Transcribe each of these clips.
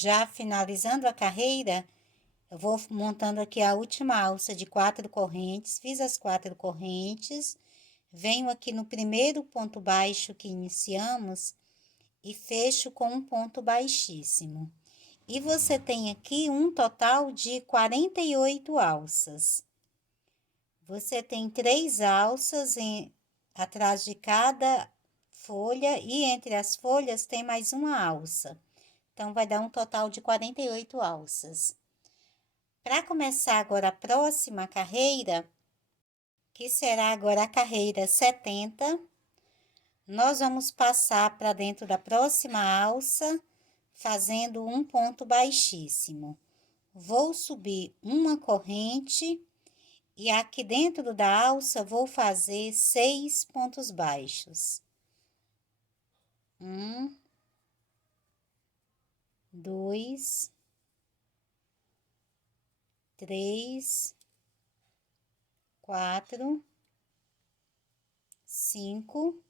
Já finalizando a carreira, eu vou montando aqui a última alça de 4 correntes, fiz as 4 correntes, venho aqui no primeiro ponto baixo que iniciamos e fecho com um ponto baixíssimo. E você tem aqui um total de 48 alças. Você tem 3 alças atrás de cada folha e entre as folhas tem mais uma alça. Então, vai dar um total de 48 alças. Para começar agora a próxima carreira, que será agora a carreira 70, nós vamos passar para dentro da próxima alça, fazendo um ponto baixíssimo. Vou subir uma corrente e aqui dentro da alça vou fazer 6 pontos baixos. 1, 2, 3, 4, 5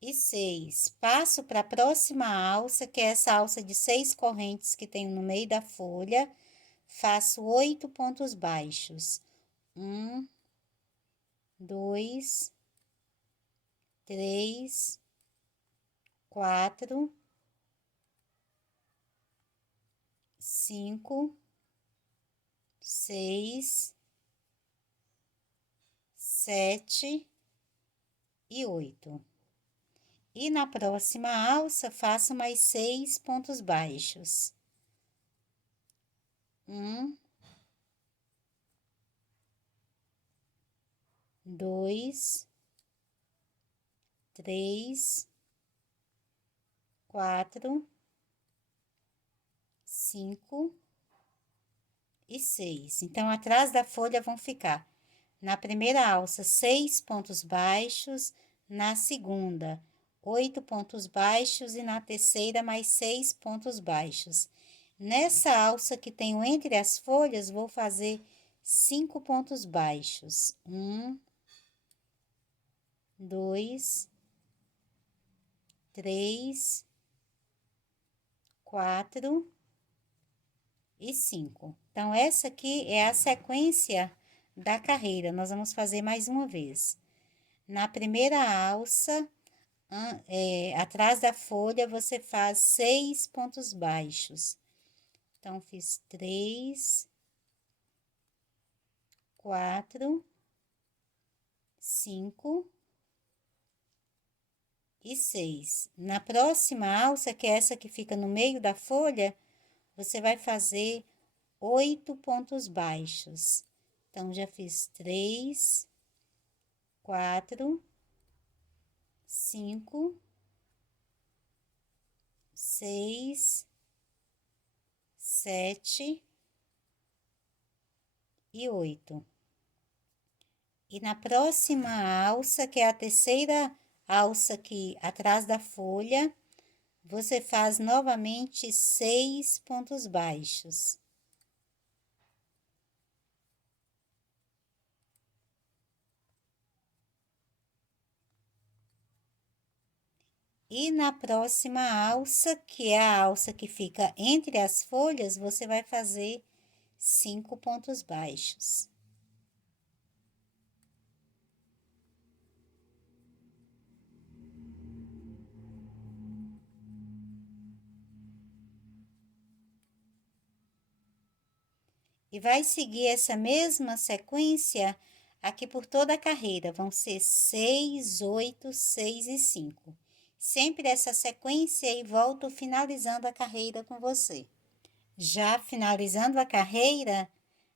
e 6. Passo para a próxima alça, que é essa alça de 6 correntes que tenho no meio da folha. Faço 8 pontos baixos. 1, 2, 3, 4, 5, 6, 7 e 8. E na próxima alça, faço mais 6 pontos baixos. 1, 2, 3, 4, 5 e 6. Então, atrás da folha vão ficar, na primeira alça, 6 pontos baixos, na segunda, 8 pontos baixos e na terceira, mais 6 pontos baixos. Nessa alça que tenho entre as folhas, vou fazer 5 pontos baixos. 1, 2, 3, 4 e 5. Então, essa aqui é a sequência da carreira. Nós vamos fazer mais uma vez. Na primeira alça, atrás da folha, você faz 6 pontos baixos. Então, fiz 3, 4, 5 e 6. Na próxima alça, que é essa que fica no meio da folha, você vai fazer 8 pontos baixos. Então, já fiz 3, 4, 5, 6, 7 e 8. E na próxima alça, que é a terceira alça aqui atrás da folha, você faz novamente 6 pontos baixos. E na próxima alça, que é a alça que fica entre as folhas, você vai fazer 5 pontos baixos. E vai seguir essa mesma sequência aqui por toda a carreira. Vão ser 6, 8, 6 e 5. Sempre essa sequência e volto finalizando a carreira com você. Já finalizando a carreira,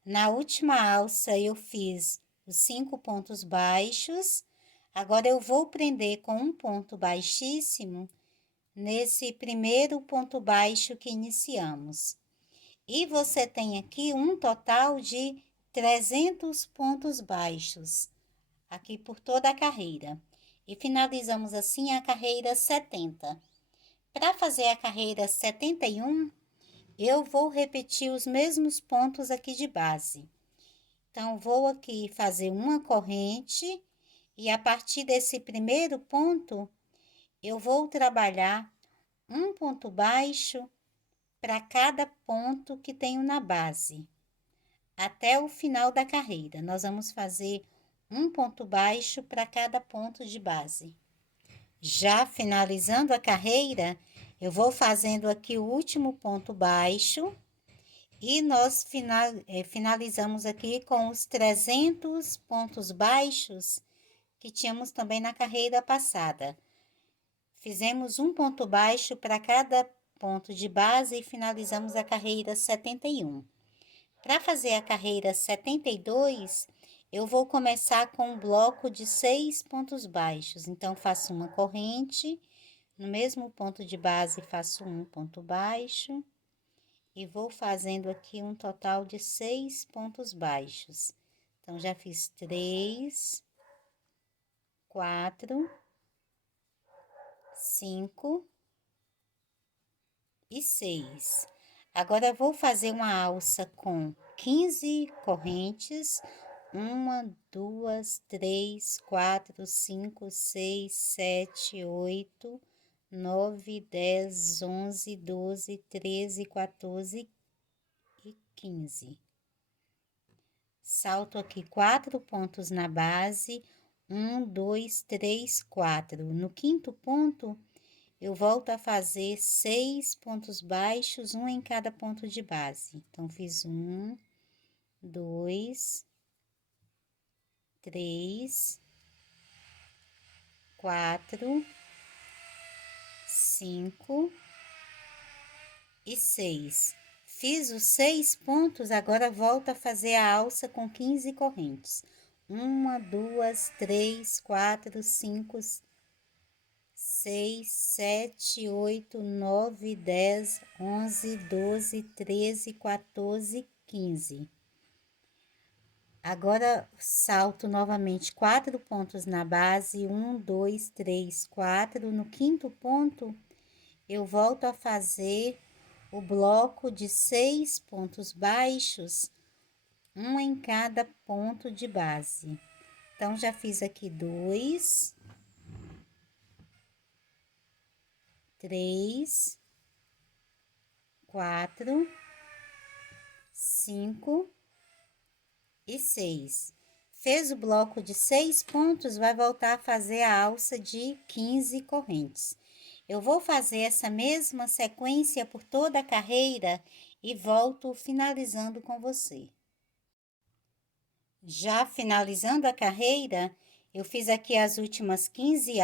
na última alça eu fiz os 5 pontos baixos. Agora eu vou prender com um ponto baixíssimo nesse primeiro ponto baixo que iniciamos. E você tem aqui um total de 300 pontos baixos, aqui por toda a carreira. E finalizamos assim a carreira 70. Para fazer a carreira 71, eu vou repetir os mesmos pontos aqui de base. Então, vou aqui fazer uma corrente e a partir desse primeiro ponto, eu vou trabalhar um ponto baixo para cada ponto que tenho na base, até o final da carreira. Nós vamos fazer um ponto baixo para cada ponto de base. Já finalizando a carreira, eu vou fazendo aqui o último ponto baixo e nós finalizamos aqui com os 300 pontos baixos que tínhamos também na carreira passada. Fizemos um ponto baixo para cada ponto de base e finalizamos a carreira 71. Para fazer a carreira 72, eu vou começar com um bloco de 6 pontos baixos. Então, faço uma corrente, no mesmo ponto de base faço um ponto baixo e vou fazendo aqui um total de 6 pontos baixos. Então, já fiz 3, 4, 5 e 6. Agora, vou fazer uma alça com 15 correntes. 1, 2, 3, 4, 5, 6, 7, 8, 9, 10, 11, 12, 13, 14 e 15. Salto aqui 4 pontos na base. 1, 2, 3, 4. No quinto ponto, eu volto a fazer 6 pontos baixos, um em cada ponto de base. Então, fiz 1, 2, 3, 4, 5 e 6. Fiz os 6 pontos, agora volto a fazer a alça com 15 correntes. 1, 2, 3, 4, 5, 6, 7, 8, 9, 10, 11, 12, 13, 14, 15. Agora, salto novamente 4 pontos na base, 1, 2, 3, 4. No quinto ponto, eu volto a fazer o bloco de 6 pontos baixos, um em cada ponto de base. Então, já fiz aqui 2, 3, 4, 5 e 6. Fez o bloco de 6 pontos, vai voltar a fazer a alça de 15 correntes. Eu vou fazer essa mesma sequência por toda a carreira e volto finalizando com você. Já finalizando a carreira, eu fiz aqui as últimas 15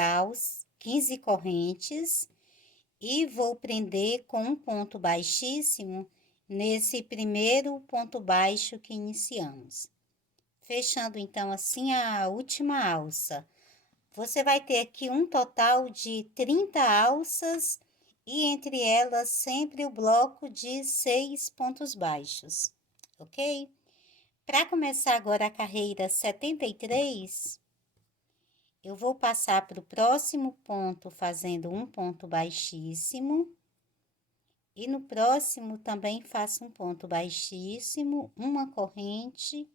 correntes e vou prender com um ponto baixíssimo nesse primeiro ponto baixo que iniciamos. Fechando então assim a última alça. Você vai ter aqui um total de 30 alças e entre elas sempre o bloco de 6 pontos baixos, ok? Para começar agora a carreira 73, eu vou passar para o próximo ponto fazendo um ponto baixíssimo. E no próximo também faço um ponto baixíssimo, uma corrente,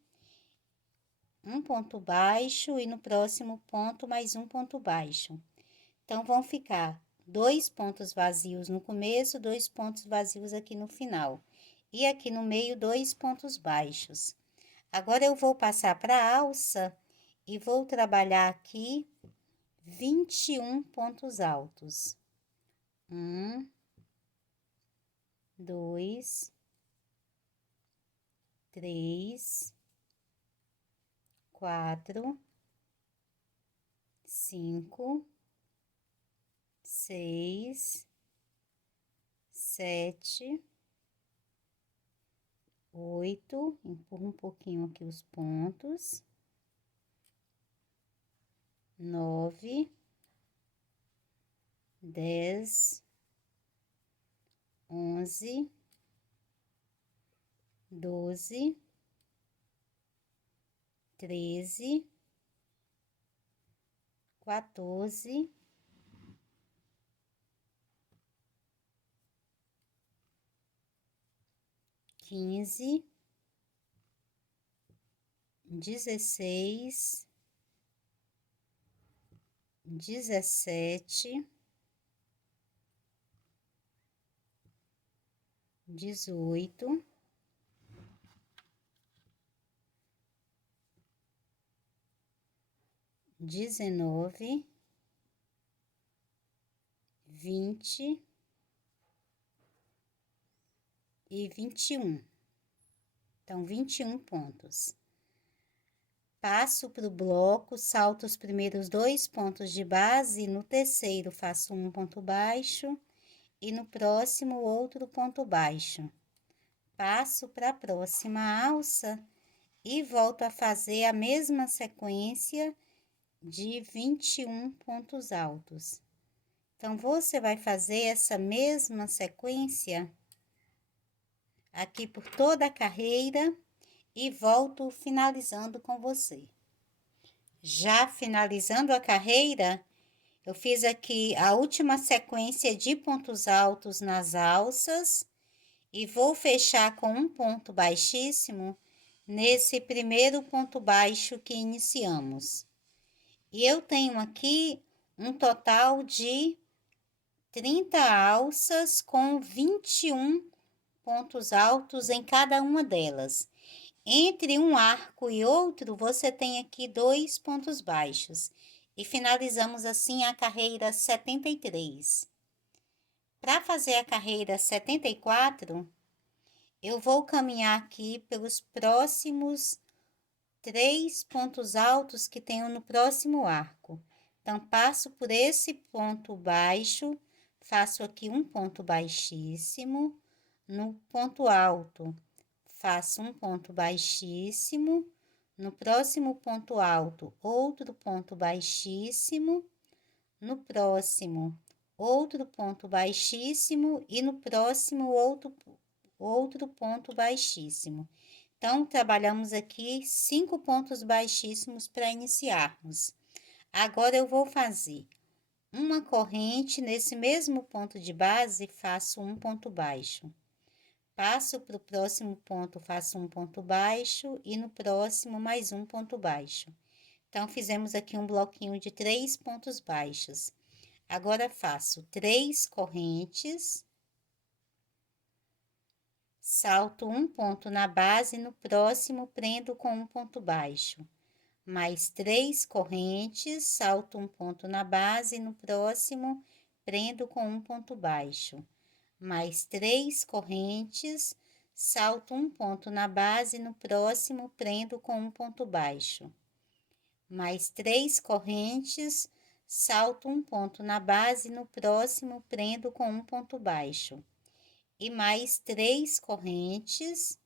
um ponto baixo e no próximo ponto mais um ponto baixo. Então, vão ficar 2 pontos vazios no começo, 2 pontos vazios aqui no final. E aqui no meio, 2 pontos baixos. Agora, eu vou passar para a alça e vou trabalhar aqui 21 pontos altos. 1, 2, 3, 4, 5, 6, 7, 8, empurro um pouquinho aqui os pontos, 9, 10, 11, 12, 13, 14, 15, 16, 17, 18, 19, 20 e 21. Então, 21 pontos. Passo para o bloco, salto os primeiros 2 pontos de base, no terceiro faço um ponto baixo e no próximo outro ponto baixo. Passo para a próxima alça e volto a fazer a mesma sequência de 21 pontos altos. Então, você vai fazer essa mesma sequência aqui por toda a carreira e volto finalizando com você. Já finalizando a carreira, eu fiz aqui a última sequência de pontos altos nas alças e vou fechar com um ponto baixíssimo nesse primeiro ponto baixo que iniciamos. E eu tenho aqui um total de 30 alças com 21 pontos altos em cada uma delas. Entre um arco e outro, você tem aqui 2 pontos baixos. E finalizamos assim a carreira 73. Para fazer a carreira 74, eu vou caminhar aqui pelos próximos 3 pontos altos que tenho no próximo arco. Então, passo por esse ponto baixo, faço aqui um ponto baixíssimo, no ponto alto, faço um ponto baixíssimo, no próximo ponto alto, outro ponto baixíssimo, no próximo, outro ponto baixíssimo e no próximo, outro ponto baixíssimo. Então, trabalhamos aqui 5 pontos baixíssimos para iniciarmos. Agora, eu vou fazer uma corrente nesse mesmo ponto de base, faço um ponto baixo. Passo para o próximo ponto, faço um ponto baixo e no próximo mais um ponto baixo. Então, fizemos aqui um bloquinho de 3 pontos baixos. Agora, faço 3 correntes, salto um ponto na base, no próximo prendo com um ponto baixo. Mais 3 correntes, salto um ponto na base, no próximo prendo com um ponto baixo. Mais 3 correntes, salto um ponto na base, no próximo prendo com um ponto baixo. Mais 3 correntes, salto um ponto na base, no próximo prendo com um ponto baixo. E mais 3 correntes,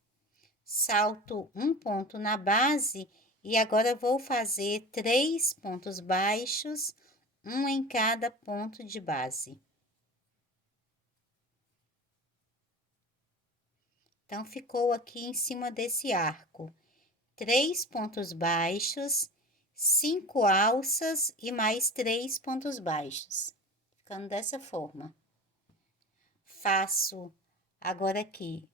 salto um ponto na base e agora vou fazer 3 pontos baixos, um em cada ponto de base. Então, ficou aqui em cima desse arco, 3 pontos baixos, 5 alças e mais 3 pontos baixos, ficando dessa forma. Faço agora aqui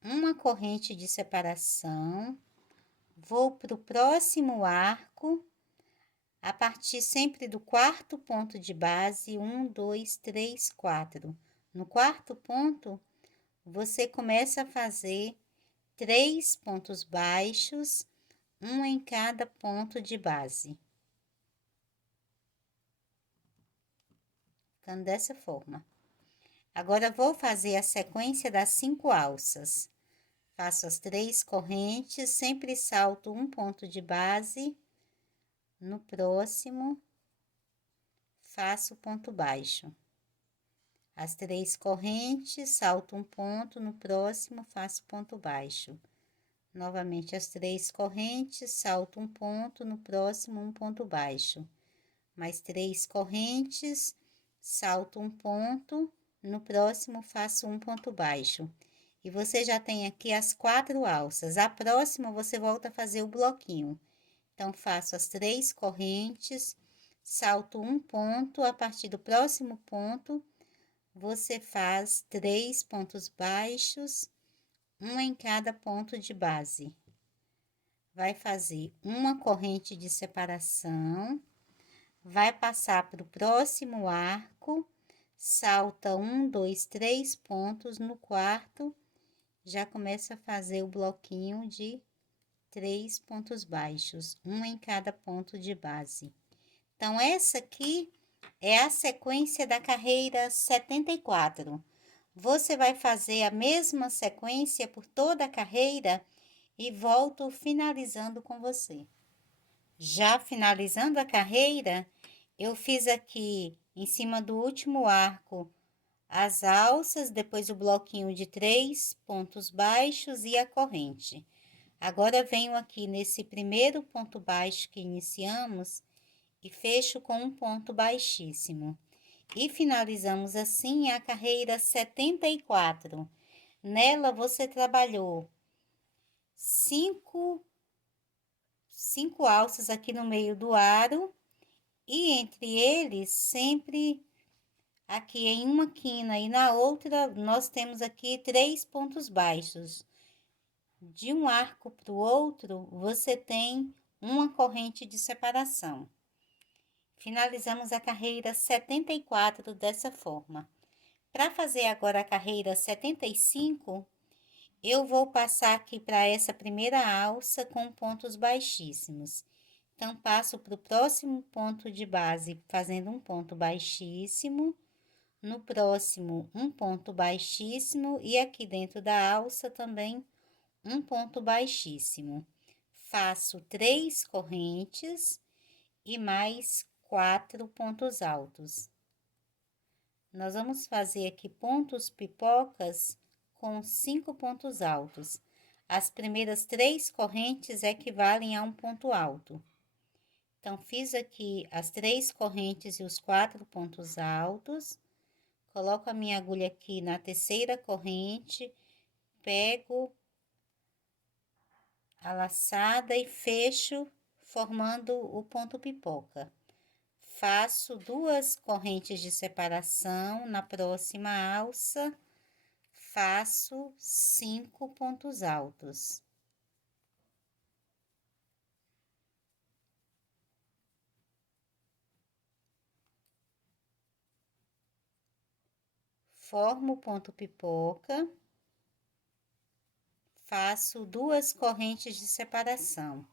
uma corrente de separação, vou para o próximo arco, a partir sempre do quarto ponto de base, 1, 2, 3, 4. No quarto ponto, você começa a fazer 3 pontos baixos, um em cada ponto de base. Ficando dessa forma. Agora, vou fazer a sequência das 5 alças. Faço as 3 correntes, sempre salto um ponto de base, no próximo, faço ponto baixo. As 3 correntes, salto um ponto, no próximo, faço ponto baixo. Novamente, as 3 correntes, salto um ponto, no próximo, um ponto baixo. Mais 3 correntes, salto um ponto, no próximo, faço um ponto baixo. E você já tem aqui as 4 alças. A próxima, você volta a fazer o bloquinho. Então, faço as 3 correntes, salto um ponto, a partir do próximo ponto, você faz 3 pontos baixos, um em cada ponto de base. Vai fazer uma corrente de separação, vai passar para o próximo arco, salta 1, 2, 3 pontos, no quarto já começa a fazer o bloquinho de 3 pontos baixos, um em cada ponto de base. Então, essa aqui é a sequência da carreira 74. Você vai fazer a mesma sequência por toda a carreira e volto finalizando com você. Já finalizando a carreira, eu fiz aqui em cima do último arco as alças, depois o bloquinho de 3 pontos baixos e a corrente. Agora, venho aqui nesse primeiro ponto baixo que iniciamos e fecho com um ponto baixíssimo. E finalizamos assim a carreira 74. Nela, você trabalhou cinco alças aqui no meio do aro e entre eles sempre aqui em uma quina e na outra nós temos aqui 3 pontos baixos. De um arco para o outro, você tem uma corrente de separação. Finalizamos a carreira 74 dessa forma. Para fazer agora a carreira 75, eu vou passar aqui para essa primeira alça com pontos baixíssimos. Então, passo para o próximo ponto de base fazendo um ponto baixíssimo, no próximo um ponto baixíssimo e aqui dentro da alça também um ponto baixíssimo. Faço 3 correntes e mais 4 pontos altos. Nós vamos fazer aqui pontos pipocas com 5 pontos altos. As primeiras 3 correntes equivalem a um ponto alto. Então, fiz aqui as 3 correntes e os 4 pontos altos. Coloco a minha agulha aqui na terceira corrente, pego a laçada e fecho, formando o ponto pipoca. Faço 2 correntes de separação na próxima alça, faço 5 pontos altos. Formo o ponto pipoca, faço 2 correntes de separação.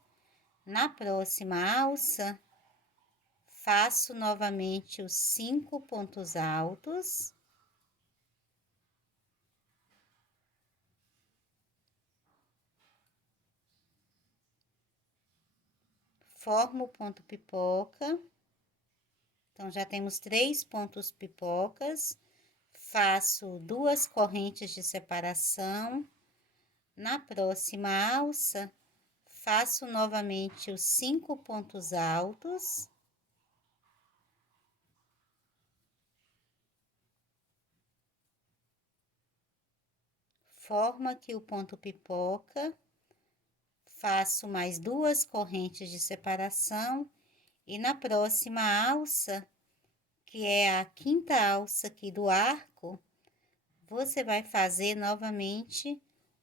Na próxima alça, faço novamente os 5 pontos altos. Formo o ponto pipoca. Então, já temos 3 pontos pipocas. Faço 2 correntes de separação. Na próxima alça, faço novamente os 5 pontos altos. Formo aqui o ponto pipoca. Faço mais 2 correntes de separação. E na próxima alça, que é a quinta alça aqui do arco, você vai fazer novamente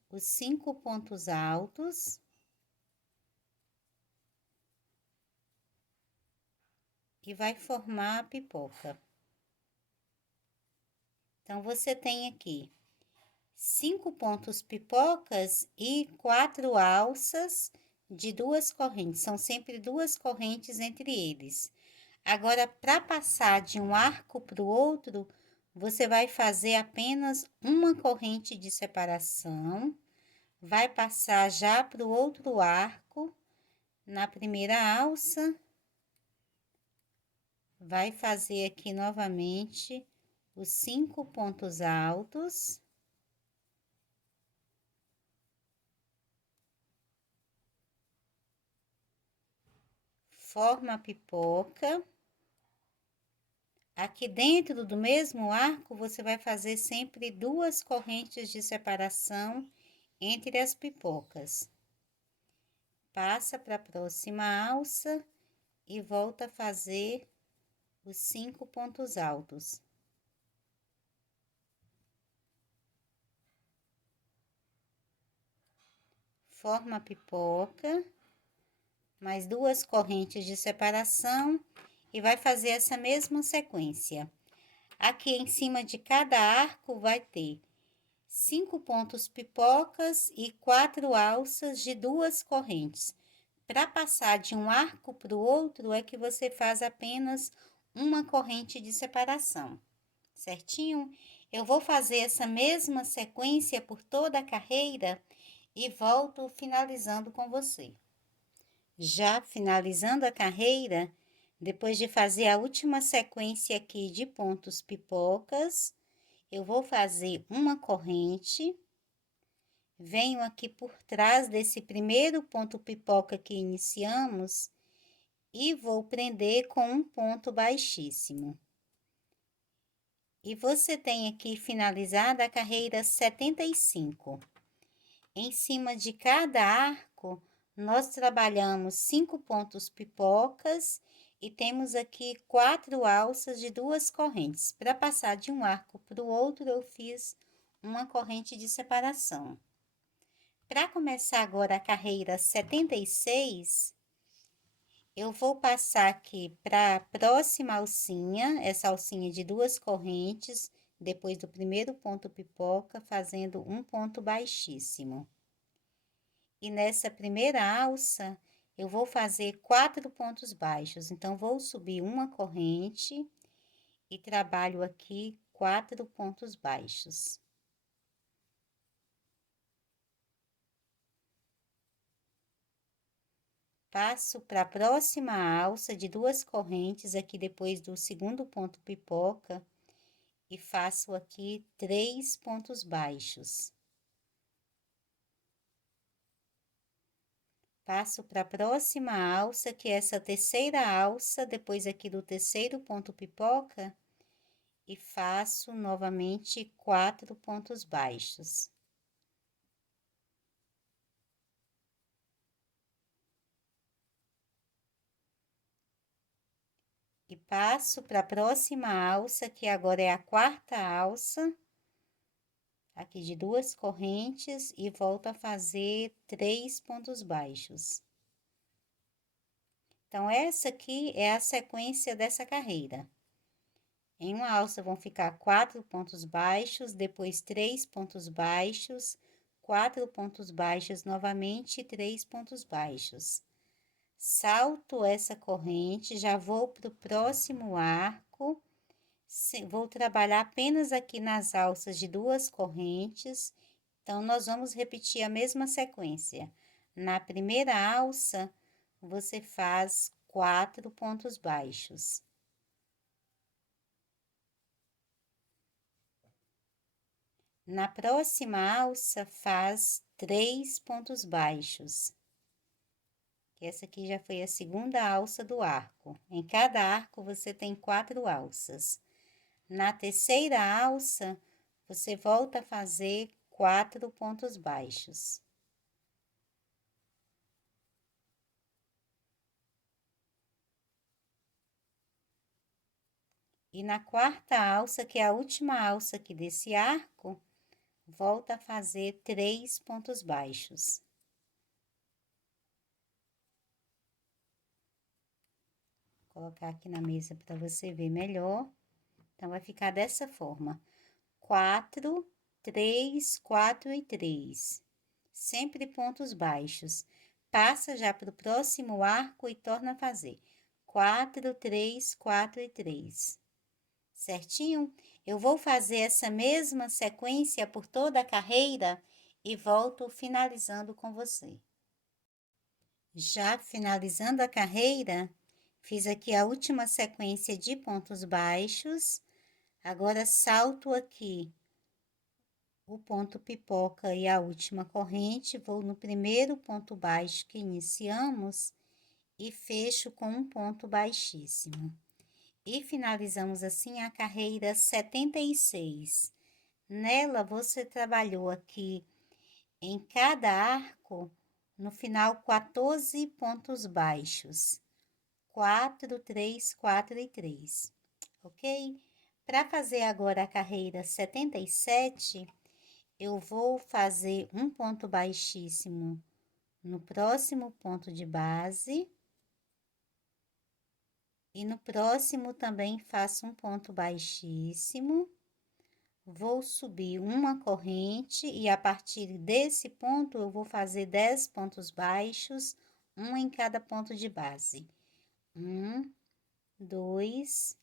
os 5 pontos altos. E vai formar a pipoca. Então, você tem aqui 5 pontos pipocas e 4 alças de 2 correntes. São sempre 2 correntes entre eles. Agora, para passar de um arco para o outro, você vai fazer apenas uma corrente de separação. Vai passar já para o outro arco, na primeira alça. Vai fazer aqui novamente os 5 pontos altos. Forma a pipoca. Aqui dentro do mesmo arco, você vai fazer sempre 2 correntes de separação entre as pipocas. Passa para a próxima alça e volta a fazer os 5 pontos altos. Forma a pipoca, mais 2 correntes de separação e vai fazer essa mesma sequência. Aqui em cima de cada arco vai ter 5 pontos pipocas e 4 alças de 2 correntes. Para passar de um arco para o outro, é que você faz apenas uma corrente de separação, certinho? Eu vou fazer essa mesma sequência por toda a carreira e volto finalizando com você. Já finalizando a carreira, depois de fazer a última sequência aqui de pontos pipocas, eu vou fazer uma corrente, venho aqui por trás desse primeiro ponto pipoca que iniciamos e vou prender com um ponto baixíssimo. E você tem aqui finalizada a carreira 75. Em cima de cada arco, nós trabalhamos 5 pontos pipocas e temos aqui 4 alças de 2 correntes. Para passar de um arco para o outro, eu fiz uma corrente de separação. Para começar agora a carreira 76, eu vou passar aqui para a próxima alcinha, essa alcinha de 2 correntes, depois do primeiro ponto pipoca, fazendo um ponto baixíssimo. E nessa primeira alça, eu vou fazer 4 pontos baixos. Então, vou subir uma corrente e trabalho aqui 4 pontos baixos. Passo para a próxima alça de 2 correntes aqui depois do segundo ponto pipoca e faço aqui 3 pontos baixos. Passo para a próxima alça, que é essa terceira alça, depois aqui do terceiro ponto pipoca, e faço novamente 4 pontos baixos. E passo para a próxima alça, que agora é a quarta alça, aqui de 2 correntes, e volto a fazer 3 pontos baixos. Então, essa aqui é a sequência dessa carreira. Em uma alça vão ficar 4 pontos baixos, depois 3 pontos baixos, 4 pontos baixos novamente e 3 pontos baixos. Salto essa corrente, já vou para o próximo arco, vou trabalhar apenas aqui nas alças de 2 correntes, então, nós vamos repetir a mesma sequência. Na primeira alça, você faz 4 pontos baixos. Na próxima alça, faz 3 pontos baixos. Essa aqui já foi a segunda alça do arco. Em cada arco, você tem 4 alças. Na terceira alça, você volta a fazer 4 pontos baixos. E na quarta alça, que é a última alça aqui desse arco, volta a fazer 3 pontos baixos. Vou colocar aqui na mesa para você ver melhor. Então, vai ficar dessa forma: 4, 3, 4 e 3. Sempre pontos baixos. Passa já para o próximo arco e torna a fazer 4, 3, 4 e 3. Certinho? Eu vou fazer essa mesma sequência por toda a carreira e volto finalizando com você. Já finalizando a carreira, fiz aqui a última sequência de pontos baixos. Agora, salto aqui o ponto pipoca e a última corrente, vou no primeiro ponto baixo que iniciamos e fecho com um ponto baixíssimo. E finalizamos assim a carreira 76. Nela, você trabalhou aqui em cada arco, no final, 14 pontos baixos. 4, 3, 4 e 3, ok? Para fazer agora a carreira 77, eu vou fazer um ponto baixíssimo no próximo ponto de base. E no próximo também faço um ponto baixíssimo, vou subir uma corrente e a partir desse ponto eu vou fazer 10 pontos baixos, um em cada ponto de base. 1, 2,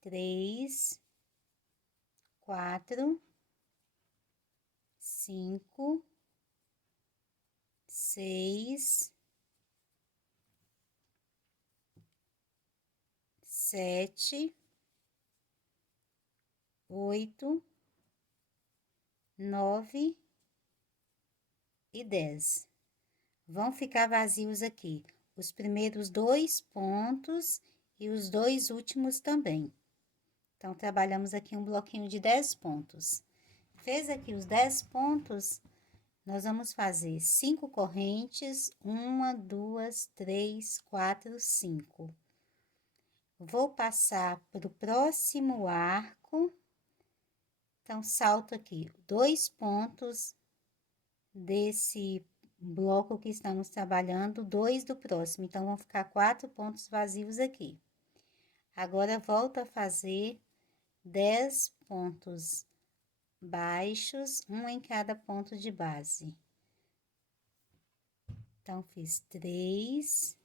3, 4, 5, 6, 7, 8, 9 e 10. Vão ficar vazios aqui os primeiros 2 pontos e os 2 últimos também. Então, trabalhamos aqui um bloquinho de 10 pontos. Fez aqui os 10 pontos, nós vamos fazer 5 correntes, 1, 2, 3, 4, 5. Vou passar para o próximo arco. Então, salto aqui 2 pontos desse bloco que estamos trabalhando, 2 do próximo. Então, vão ficar 4 pontos vazios aqui. Agora, volto a fazer 10 pontos baixos, um em cada ponto de base. Então, fiz 3,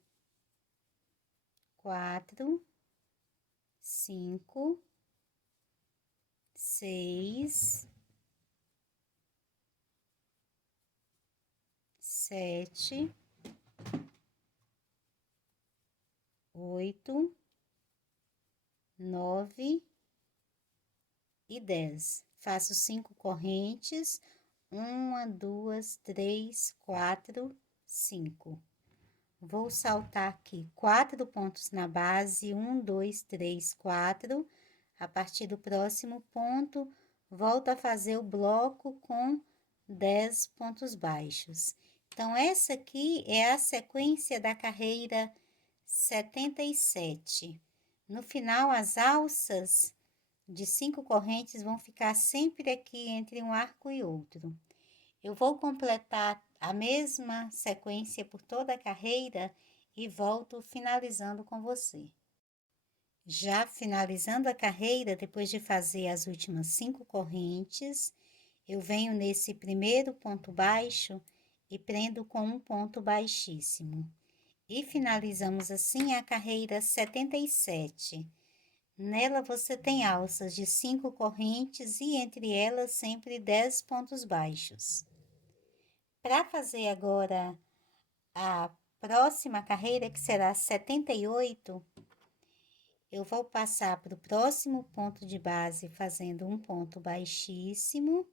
4, 5, 6, 7, 8, 9 e 10. Faço 5 correntes, 1, 2, 3, 4, 5. Vou saltar aqui 4 pontos na base, 1, 2, 3, 4. A partir do próximo ponto, volto a fazer o bloco com 10 pontos baixos. Então, essa aqui é a sequência da carreira 77. No final, as alças de 5 correntes vão ficar sempre aqui entre um arco e outro. Eu vou completar a mesma sequência por toda a carreira e volto finalizando com você. Já finalizando a carreira, depois de fazer as últimas 5 correntes, eu venho nesse primeiro ponto baixo e prendo com um ponto baixíssimo. E finalizamos assim a carreira 77. Nela você tem alças de 5 correntes e entre elas sempre 10 pontos baixos. Para fazer agora a próxima carreira, que será 78, eu vou passar para o próximo ponto de base fazendo um ponto baixíssimo.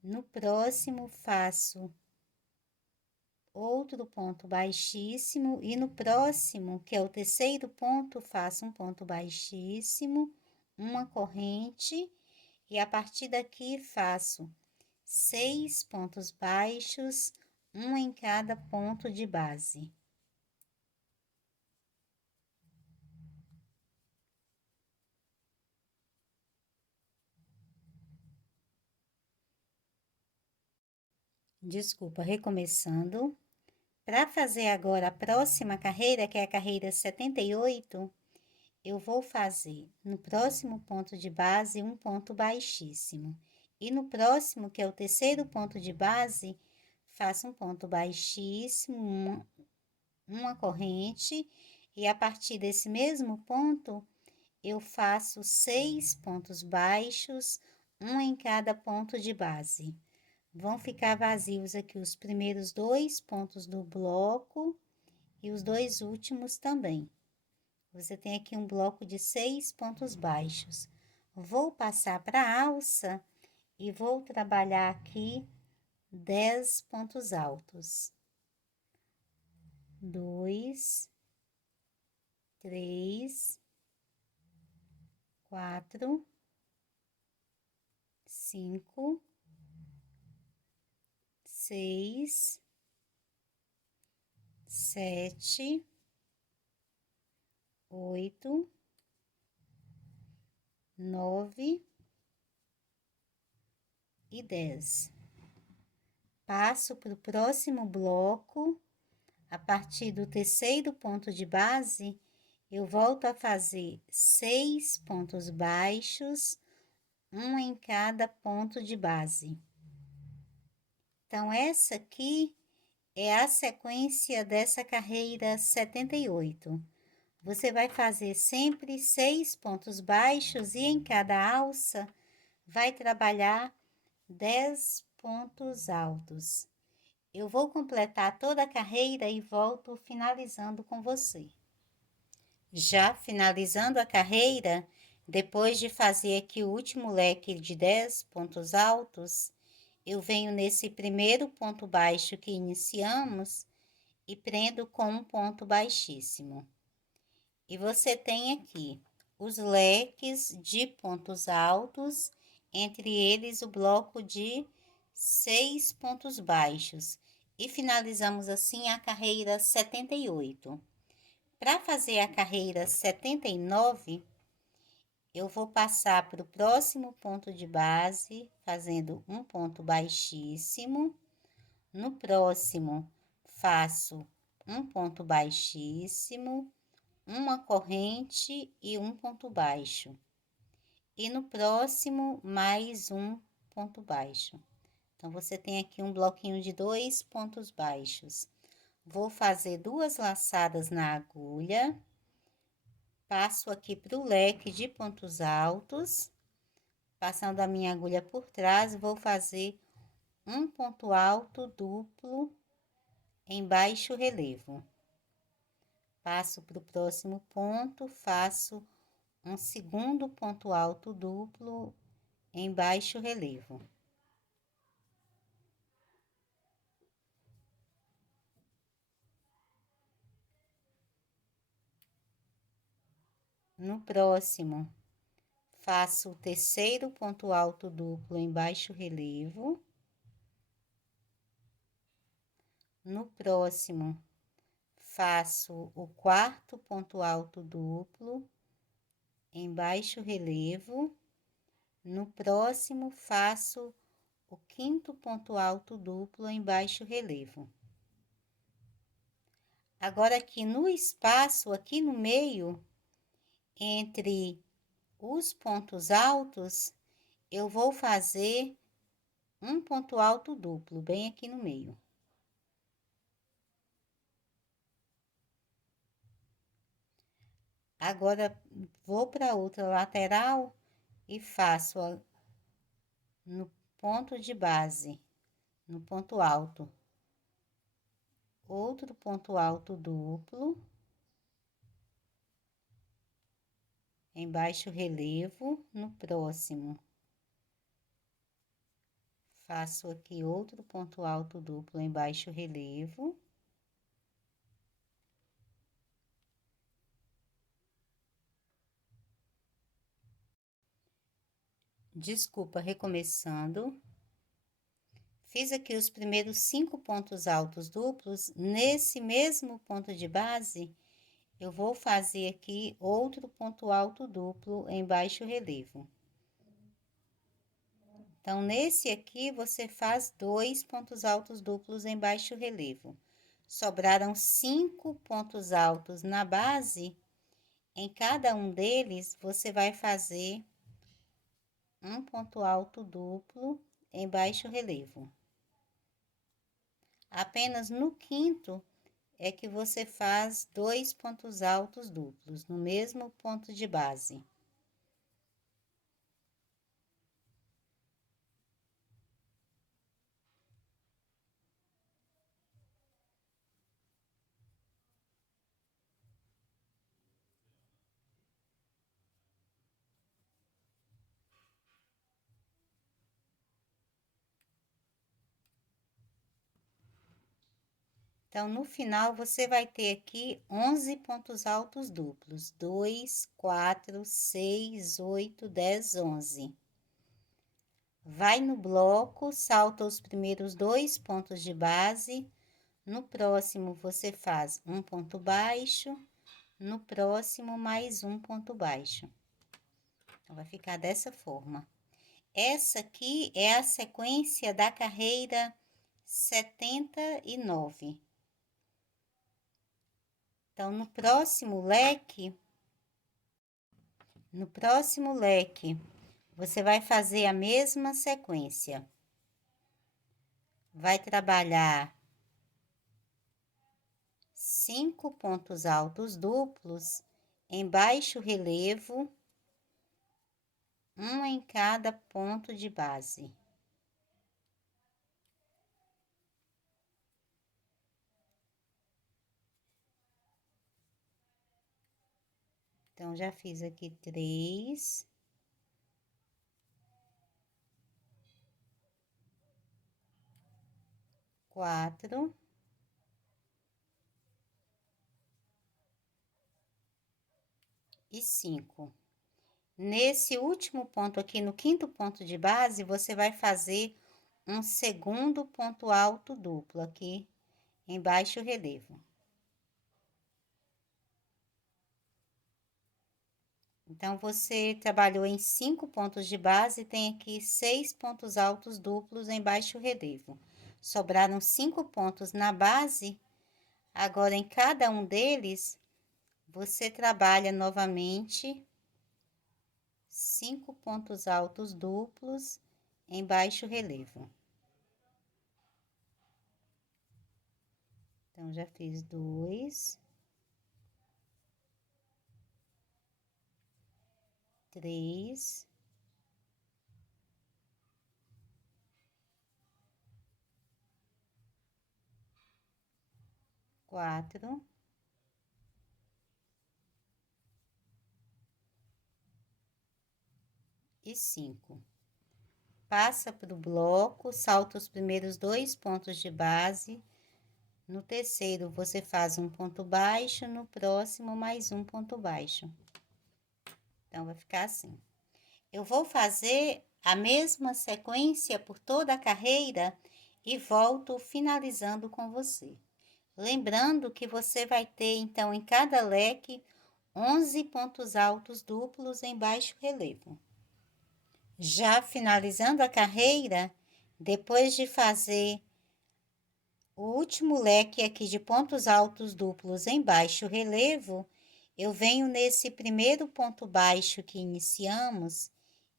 No próximo, faço outro ponto baixíssimo e no próximo, que é o terceiro ponto, faço um ponto baixíssimo, uma corrente e a partir daqui faço 6 pontos baixos, um em cada ponto de base. Desculpa, recomeçando. Para fazer agora a próxima carreira, que é a carreira 78, eu vou fazer no próximo ponto de base um ponto baixíssimo. E no próximo, que é o terceiro ponto de base, faço um ponto baixíssimo, uma corrente, e a partir desse mesmo ponto, eu faço 6 pontos baixos, um em cada ponto de base. Vão ficar vazios aqui os primeiros 2 pontos do bloco e os 2 últimos também. Você tem aqui um bloco de 6 pontos baixos. Vou passar para a alça e vou trabalhar aqui 10 pontos altos. 2, 3, 4, 5, 6, 7, 8, 9 e 10. Passo para o próximo bloco, A partir do terceiro ponto de base, eu volto a fazer 6 pontos baixos, um em cada ponto de base. Então, essa aqui é a sequência dessa carreira 78. Você vai fazer sempre 6 pontos baixos e em cada alça vai trabalhar 10 pontos altos. Eu vou completar toda a carreira e volto finalizando com você. Já finalizando a carreira, depois de fazer aqui o último leque de 10 pontos altos, eu venho nesse primeiro ponto baixo que iniciamos e prendo com um ponto baixíssimo. E você tem aqui os leques de pontos altos, entre eles o bloco de 6 pontos baixos. E finalizamos assim a carreira 78. Para fazer a carreira 79, eu vou passar para o próximo ponto de base, fazendo um ponto baixíssimo. No próximo, faço um ponto baixíssimo, uma corrente e um ponto baixo. E no próximo, mais um ponto baixo. Então, você tem aqui um bloquinho de 2 pontos baixos. Vou fazer 2 laçadas na agulha. Passo aqui para o leque de pontos altos. Passando a minha agulha por trás, vou fazer um ponto alto duplo em baixo relevo. Passo para o próximo ponto, faço um segundo ponto alto duplo em baixo relevo. No próximo, faço o terceiro ponto alto duplo em baixo relevo. No próximo, faço o quarto ponto alto duplo em baixo relevo. No próximo, faço o quinto ponto alto duplo em baixo relevo. Agora, aqui no espaço, aqui no meio, entre os pontos altos, eu vou fazer um ponto alto duplo, bem aqui no meio. Agora, vou para outra lateral e faço no ponto de base, no ponto alto, outro ponto alto duplo, em baixo relevo. No próximo, faço aqui outro ponto alto duplo em baixo relevo. Desculpa, recomeçando. Fiz aqui os primeiros 5 pontos altos duplos. Nesse mesmo ponto de base, eu vou fazer aqui outro ponto alto duplo em baixo relevo. Então, nesse aqui, você faz 2 pontos altos duplos em baixo relevo. Sobraram 5 pontos altos na base. Em cada um deles, você vai fazer um ponto alto duplo em baixo relevo. Apenas no quinto é que você faz 2 pontos altos duplos no mesmo ponto de base. Então, no final, você vai ter aqui 11 pontos altos duplos. 2, 4, 6, 8, 10, 11. Vai no bloco, salta os primeiros 2 pontos de base. No próximo, você faz um ponto baixo. No próximo, mais um ponto baixo. Então, vai ficar dessa forma. Essa aqui é a sequência da carreira 79. Então, no próximo leque, você vai fazer a mesma sequência. Vai trabalhar 5 pontos altos duplos em baixo relevo, um em cada ponto de base. Então, já fiz aqui 3, 4 e 5. Nesse último ponto aqui, no quinto ponto de base, você vai fazer um segundo ponto alto duplo aqui em baixo relevo. Então, você trabalhou em 5 pontos de base, tem aqui 6 pontos altos duplos em baixo relevo. Sobraram 5 pontos na base, agora em cada um deles, você trabalha novamente 5 pontos altos duplos em baixo relevo. Então, já fiz 2, 3, 4 e 5. Passa para o bloco, salta os primeiros 2 pontos de base. No terceiro, você faz um ponto baixo, no próximo, mais um ponto baixo. Então, vai ficar assim. Eu vou fazer a mesma sequência por toda a carreira e volto finalizando com você. Lembrando que você vai ter, então, em cada leque, 11 pontos altos duplos em baixo relevo. Já finalizando a carreira, depois de fazer o último leque aqui de pontos altos duplos em baixo relevo, eu venho nesse primeiro ponto baixo que iniciamos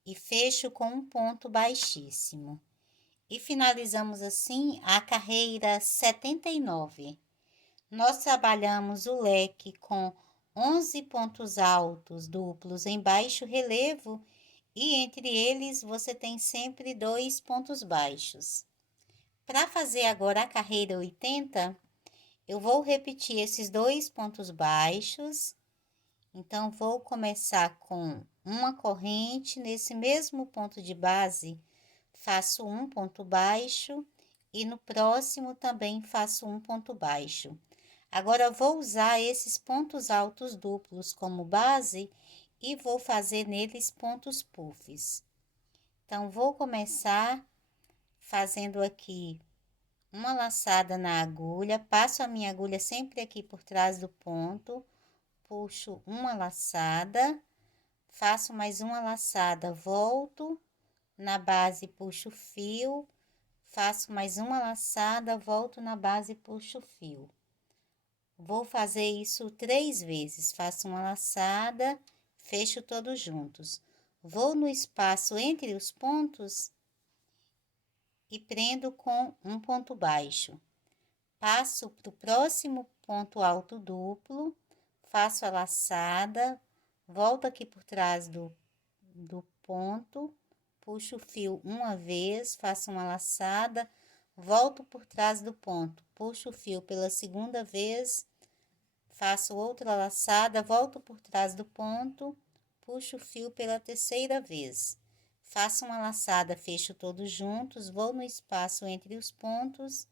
e fecho com um ponto baixíssimo. E finalizamos assim a carreira 79. Nós trabalhamos o leque com 11 pontos altos duplos em baixo relevo e entre eles você tem sempre 2 pontos baixos. Para fazer agora a carreira 80, eu vou repetir esses 2 pontos baixos. Então, vou começar com uma corrente, nesse mesmo ponto de base, faço um ponto baixo e no próximo também faço um ponto baixo. Agora, vou usar esses pontos altos duplos como base e vou fazer neles pontos puffs. Então, vou começar fazendo aqui uma laçada na agulha, passo a minha agulha sempre aqui por trás do ponto, puxo uma laçada, faço mais uma laçada, volto na base, puxo o fio, faço mais uma laçada, volto na base, puxo o fio. Vou fazer isso 3 vezes, faço uma laçada, fecho todos juntos. Vou no espaço entre os pontos e prendo com um ponto baixo. Passo para o próximo ponto alto duplo, faço a laçada, volto aqui por trás do ponto, puxo o fio uma vez, faço uma laçada, volto por trás do ponto, puxo o fio pela segunda vez, faço outra laçada, volto por trás do ponto, puxo o fio pela terceira vez. Faço uma laçada, fecho todos juntos, vou no espaço entre os pontos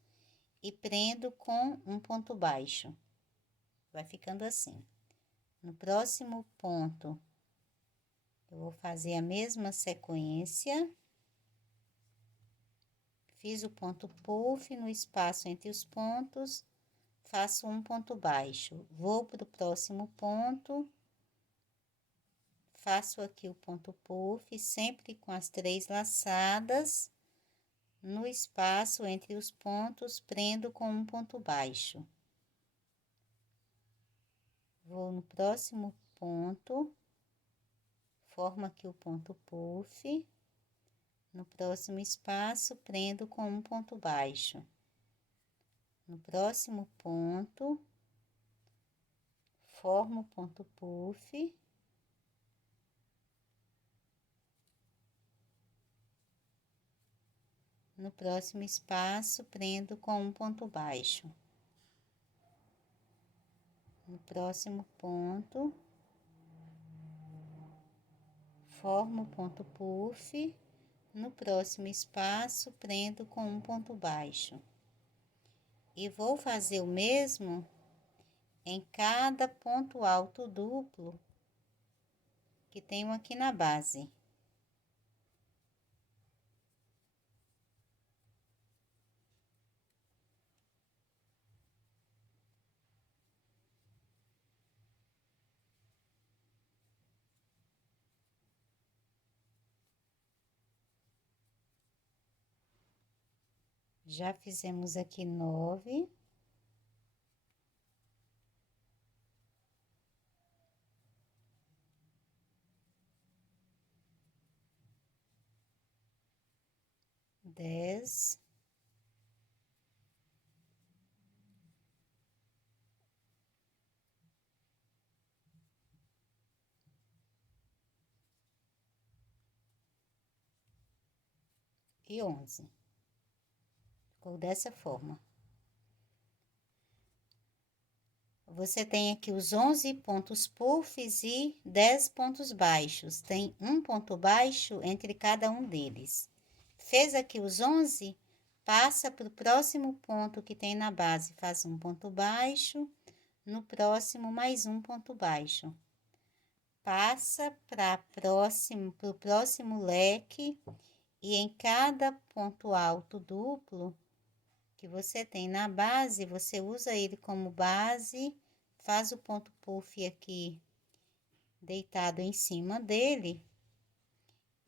e prendo com um ponto baixo. Vai ficando assim. No próximo ponto, eu vou fazer a mesma sequência. Fiz o ponto puff no espaço entre os pontos, faço um ponto baixo. Vou para o próximo ponto, faço aqui o ponto puff, sempre com as 3 laçadas. No espaço entre os pontos, prendo com um ponto baixo. Vou no próximo ponto, formo aqui o ponto puff. No próximo espaço, prendo com um ponto baixo. No próximo ponto, formo o ponto puff. No próximo espaço, prendo com um ponto baixo. No próximo ponto, formo o ponto puff. No próximo espaço, prendo com um ponto baixo. E vou fazer o mesmo em cada ponto alto duplo que tenho aqui na base. Já fizemos aqui 9. Dez. E 11. Ficou dessa forma. Você tem aqui os 11 pontos puffs e 10 pontos baixos. Tem um ponto baixo entre cada um deles. Fez aqui os 11, passa para o próximo ponto que tem na base. Faz um ponto baixo, no próximo mais um ponto baixo. Passa para o próximo leque e em cada ponto alto duplo que você tem na base, você usa ele como base, faz o ponto puff aqui deitado em cima dele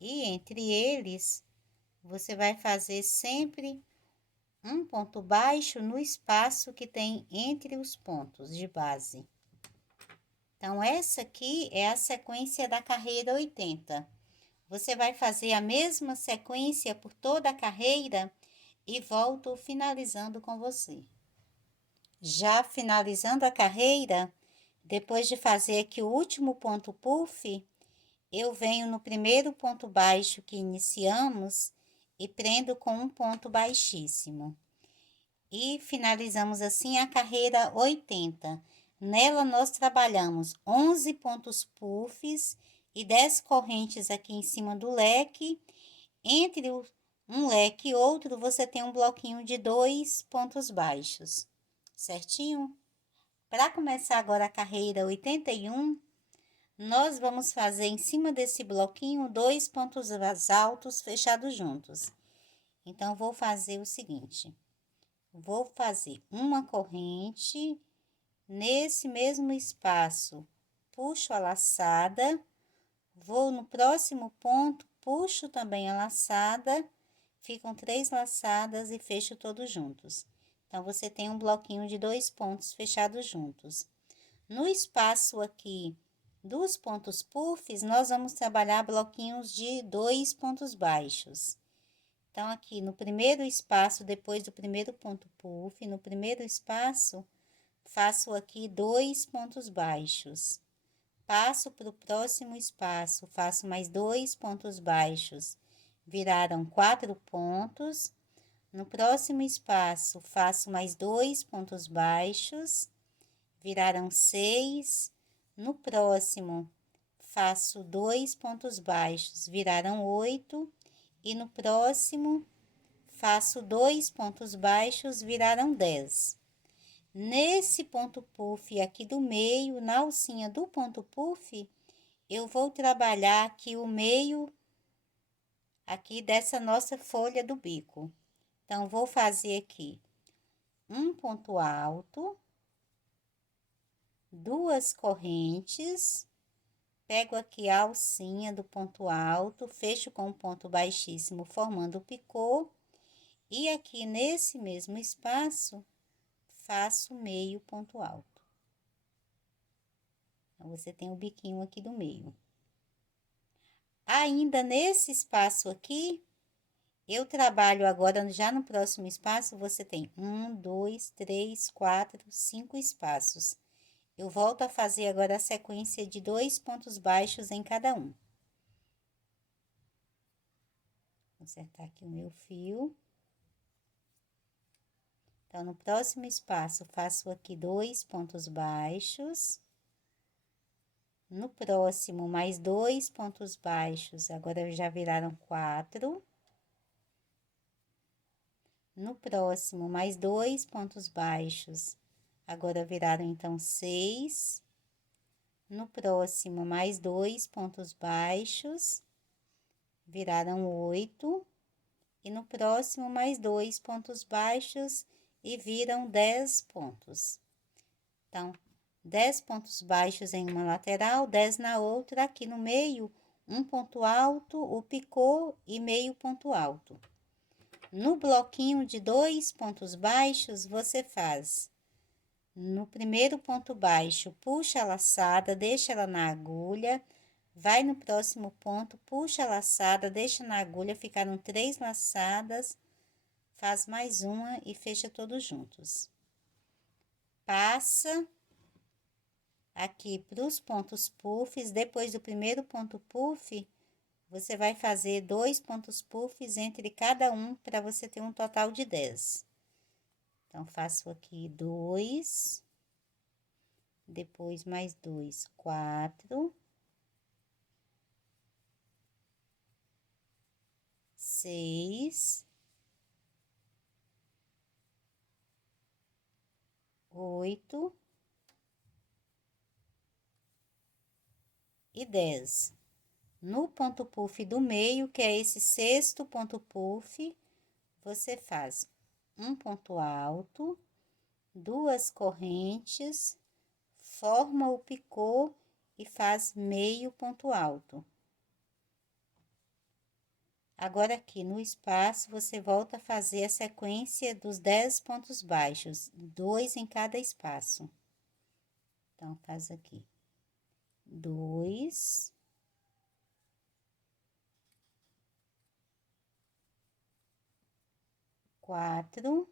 e entre eles você vai fazer sempre um ponto baixo no espaço que tem entre os pontos de base. Então, essa aqui é a sequência da carreira 80. Você vai fazer a mesma sequência por toda a carreira e volto finalizando com você. Já finalizando a carreira, depois de fazer aqui o último ponto puff, eu venho no primeiro ponto baixo que iniciamos e prendo com um ponto baixíssimo. E finalizamos assim a carreira 80. Nela nós trabalhamos 11 pontos puffs e 10 correntes aqui em cima do leque. Entre um leque e outro, você tem um bloquinho de 2 pontos baixos, certinho? Para começar agora a carreira 81, nós vamos fazer em cima desse bloquinho 2 pontos altos fechados juntos. Então, vou fazer o seguinte: vou fazer uma corrente, nesse mesmo espaço, puxo a laçada, vou no próximo ponto, puxo também a laçada, ficam 3 laçadas e fecho todos juntos. Então, você tem um bloquinho de 2 pontos fechados juntos. No espaço aqui dos pontos puffs, nós vamos trabalhar bloquinhos de 2 pontos baixos. Então, aqui no primeiro espaço, depois do primeiro ponto puff, no primeiro espaço, faço aqui 2 pontos baixos. Passo para o próximo espaço, faço mais 2 pontos baixos. Viraram 4 pontos. No próximo espaço, faço mais 2 pontos baixos. Viraram 6. No próximo, faço 2 pontos baixos. Viraram 8. E no próximo, faço 2 pontos baixos, viraram 10. Nesse ponto puff aqui do meio, na alcinha do ponto puff, eu vou trabalhar aqui o meio aqui dessa nossa folha do bico. Então, vou fazer aqui um ponto alto, 2 correntes, pego aqui a alcinha do ponto alto, fecho com um ponto baixíssimo, formando o picô, e aqui nesse mesmo espaço, faço meio ponto alto. Então, você tem o biquinho aqui do meio. Ainda nesse espaço aqui, eu trabalho agora, já no próximo espaço, você tem 1, 2, 3, 4, 5 espaços. Eu volto a fazer agora a sequência de 2 pontos baixos em cada um. Vou acertar aqui o meu fio. Então, no próximo espaço, faço aqui 2 pontos baixos. No próximo, mais 2 pontos baixos, agora já viraram 4. No próximo, mais 2 pontos baixos, agora viraram então 6. No próximo, mais 2 pontos baixos, viraram 8. E no próximo, mais 2 pontos baixos e viram 10 pontos. Então, 10 pontos baixos em uma lateral, 10 na outra, aqui no meio, um ponto alto, o picô e meio ponto alto. No bloquinho de 2 pontos baixos, você faz no primeiro ponto baixo, puxa a laçada, deixa ela na agulha, vai no próximo ponto, puxa a laçada, deixa na agulha, ficaram 3 laçadas, faz mais uma e fecha todos juntos. Passa aqui para os pontos puffs, depois do primeiro ponto puff, você vai fazer 2 pontos puffs entre cada um para você ter um total de 10. Então, faço aqui 2, depois mais 2, 4, 6, 8 e 10. No ponto puff do meio, que é esse sexto ponto puff, você faz um ponto alto, 2 correntes, forma o picô e faz meio ponto alto. Agora, aqui no espaço, você volta a fazer a sequência dos 10 pontos baixos, 2 em cada espaço. Então, faz aqui 2, 4,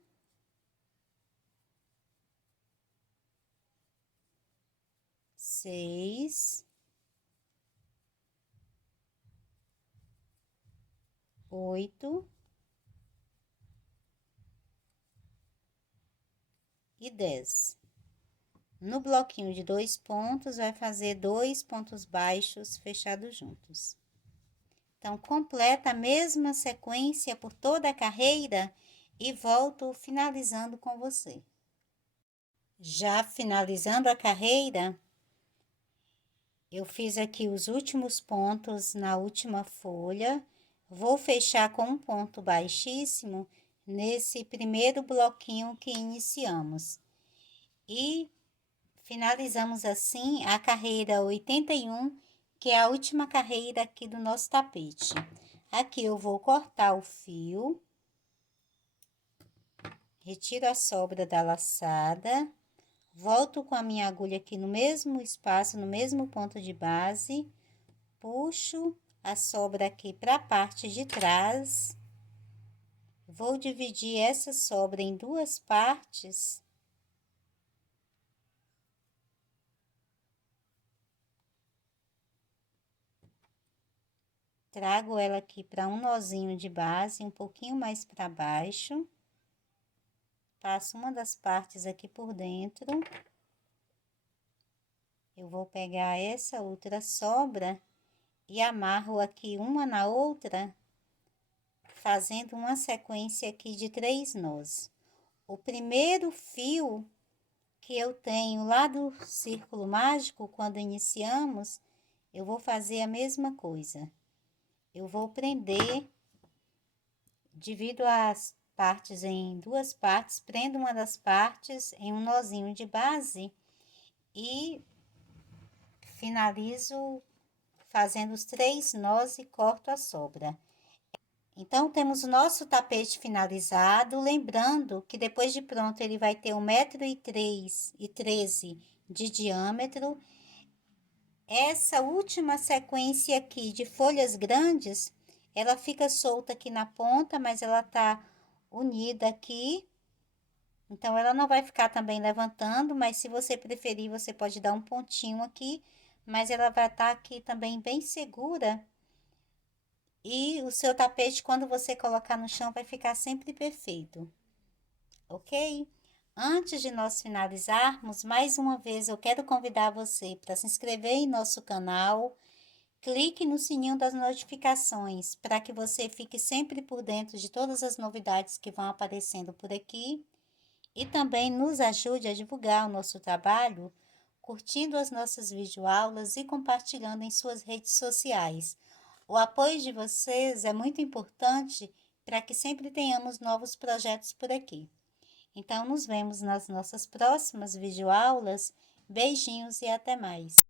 6, 8 e 10. No bloquinho de 2 pontos, vai fazer 2 pontos baixos fechados juntos. Então, completa a mesma sequência por toda a carreira e volto finalizando com você. Já finalizando a carreira, eu fiz aqui os últimos pontos na última folha, vou fechar com um ponto baixíssimo nesse primeiro bloquinho que iniciamos. E finalizamos assim a carreira 81, que é a última carreira aqui do nosso tapete. Aqui eu vou cortar o fio, retiro a sobra da laçada, volto com a minha agulha aqui no mesmo espaço, no mesmo ponto de base, puxo a sobra aqui para a parte de trás, vou dividir essa sobra em 2 partes. Trago ela aqui para um nozinho de base, um pouquinho mais para baixo. Passo uma das partes aqui por dentro. Eu vou pegar essa outra sobra e amarro aqui uma na outra, fazendo uma sequência aqui de 3 nós. O primeiro fio que eu tenho lá do círculo mágico, quando iniciamos, eu vou fazer a mesma coisa. Eu vou prender, divido as partes em 2 partes, prendo uma das partes em um nozinho de base e finalizo fazendo os 3 nós e corto a sobra. Então, temos o nosso tapete finalizado, lembrando que depois de pronto ele vai ter 1,13 m de diâmetro Essa última sequência aqui de folhas grandes, ela fica solta aqui na ponta, mas ela tá unida aqui. Então, ela não vai ficar também levantando, mas se você preferir, você pode dar um pontinho aqui, mas ela vai estar aqui também bem segura. E o seu tapete, quando você colocar no chão, vai ficar sempre perfeito, ok? Antes de nós finalizarmos, mais uma vez eu quero convidar você para se inscrever em nosso canal. Clique no sininho das notificações para que você fique sempre por dentro de todas as novidades que vão aparecendo por aqui. E também nos ajude a divulgar o nosso trabalho, curtindo as nossas videoaulas e compartilhando em suas redes sociais. O apoio de vocês é muito importante para que sempre tenhamos novos projetos por aqui. Então, nos vemos nas nossas próximas videoaulas. Beijinhos e até mais!